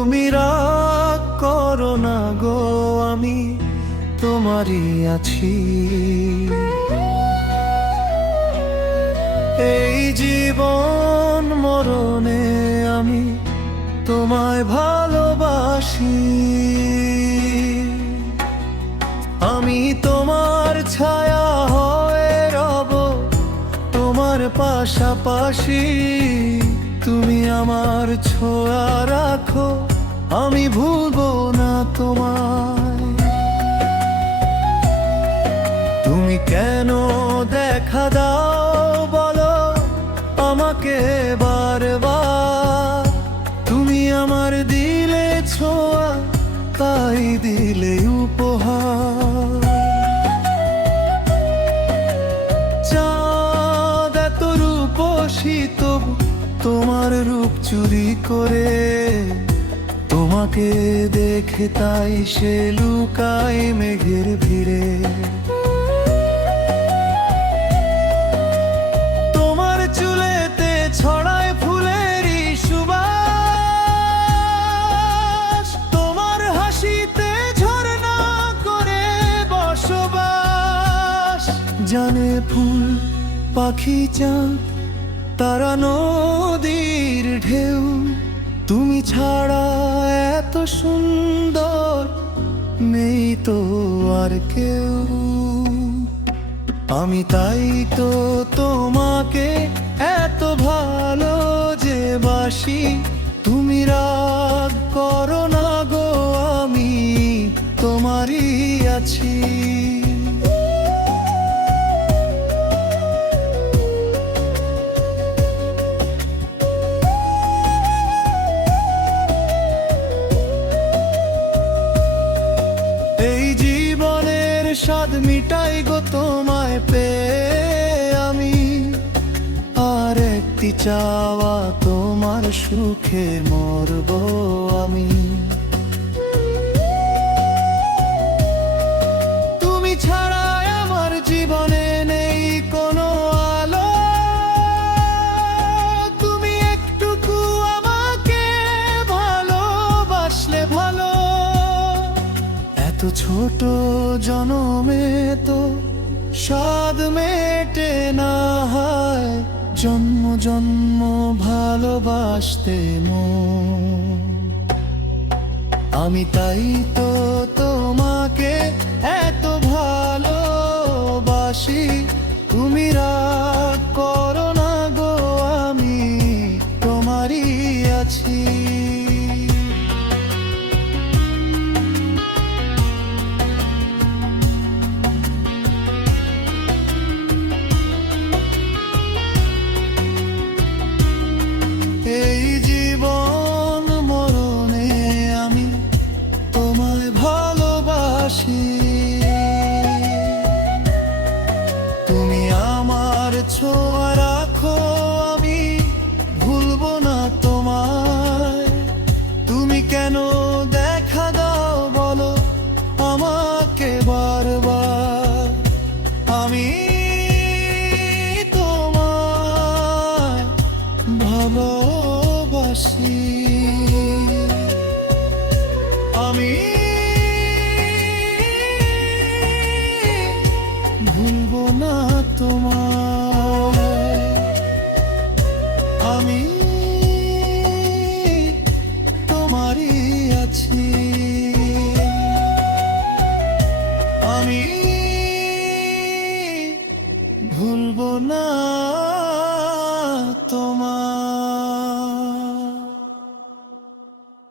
তুমি রাগ করো না গো, আমি তোমারই আছি। এই জীবন মরণে আমি তোমায় ভালোবাসি। আমি তোমার ছায়া হয়ে রব তোমার পাশাপাশি। তুমি আমার ছোঁয়া রাখো, আমি ভুলবো না তোমায়। তুমি কেন দেখা দাও বলো আমাকে বারবার। তুমি আমার দিলে ছোঁয়া, তাই দিলে উপহার। চাঁদ এত রূপসী তবু তোমার রূপ চুরি করে, তোমাকে দেখে তাই সে লুকায় মেঘের ভিড়ে। তোমার চুলেতে ছড়ায় ফুলেরই সুবাস, তোমার হাসিতে ঝরনা করে বসবাস। জানে ফুল পাখি চাঁদ তারা নদীর ঢেউ, তুমি ছাড়া এত সুন্দর নেই তো আর কেউ। আমি তাই তো তোমাকে এত ভালো যে বাসি। তুমি রাগ করো না গো, আমি তোমারই আছি। এই জীবনের স্বাদ মিটাই গো তোমায় পেয়ে আমি। আর একটি চাওয়া তোমার সুখে মরবো আমি। তুমি ছাড়া আমার জীবনে নেই কোনো আলো। তুমি একটুকু আমাকে ভালোবাসলে ভালো। এত ছোট জনমে তো স্বাদ মেটে না হয়, জন্ম জন্ম ভালোবাসতে মন। আমি তাই তো তোমাকে এত ভালোবাসি। তুমি রাগ করো না গো, আমি তোমারই আছি। এই জীবন মরণে আমি তোমায় ভালোবাসি। তুমি আমার ছোঁয়া রাখো, আমি ভুলবো না তোমায়। তুমি কেন দেখা দাও বলো আমাকে বারবার। আমি তোমায় ভালোবাসি। আমি ভুলবো না তোমায়। আমি তোমারই আছি। আমি ভুলবো না।